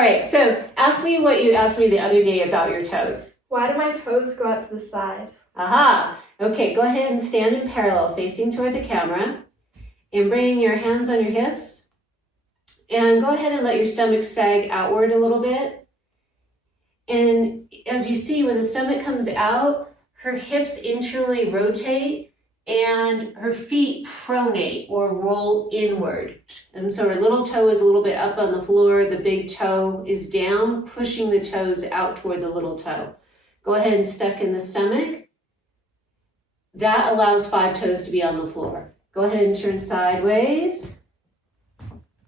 right, so ask me what you asked me the other day about your toes. Why do my toes go out to the side? Aha, okay, go ahead and stand in parallel facing toward the camera and bring your hands on your hips and go ahead and let your stomach sag outward a little bit. And as you see, when the stomach comes out, her hips internally rotate and her feet pronate or roll inward. And so her little toe is a little bit up on the floor, the big toe is down, pushing the toes out toward the little toe. Go ahead and stuck in the stomach. That allows 5 toes to be on the floor. Go ahead and turn sideways,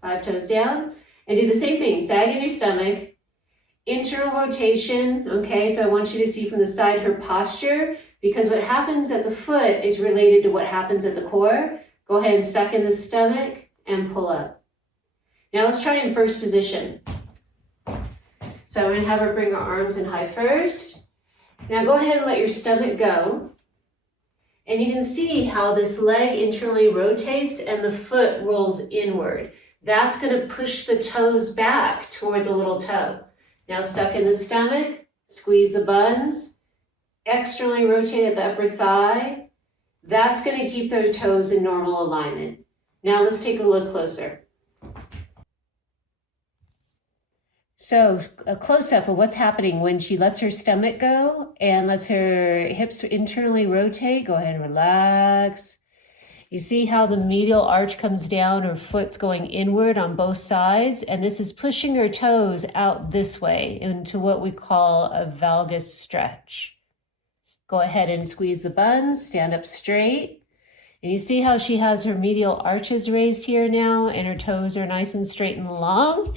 5 toes down, and do the same thing, sag in your stomach. Internal rotation, okay, so I want you to see from the side her posture, because what happens at the foot is related to what happens at the core. Go ahead and suck in the stomach and pull up. Now let's try in first position. So I'm going to have her bring her arms in high first. Now go ahead and let your stomach go. And you can see how this leg internally rotates and the foot rolls inward. That's going to push the toes back toward the little toe. Now suck in the stomach, squeeze the buns, externally rotate at the upper thigh. That's going to keep their toes in normal alignment. Now let's take a look closer. So a close-up of what's happening when she lets her stomach go and lets her hips internally rotate. Go ahead and relax. You see how the medial arch comes down, her foot's going inward on both sides, and this is pushing her toes out this way into what we call a valgus stretch. Go ahead and squeeze the buns, stand up straight. And you see how she has her medial arches raised here now, and her toes are nice and straight and long?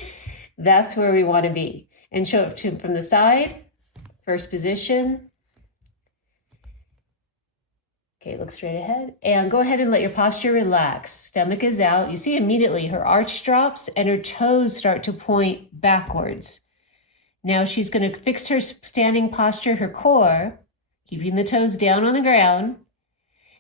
That's where we want to be. And show it from the side, first position. Okay, look straight ahead. And go ahead and let your posture relax. Stomach is out. You see immediately her arch drops and her toes start to point backwards. Now she's going to fix her standing posture, her core, keeping the toes down on the ground.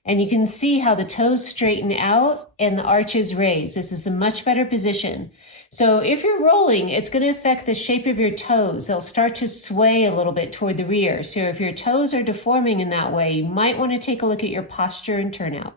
And you can see how the toes straighten out and the arches raise. This is a much better position. So if you're rolling, it's going to affect the shape of your toes. They'll start to sway a little bit toward the rear. So if your toes are deforming in that way, you might want to take a look at your posture and turnout.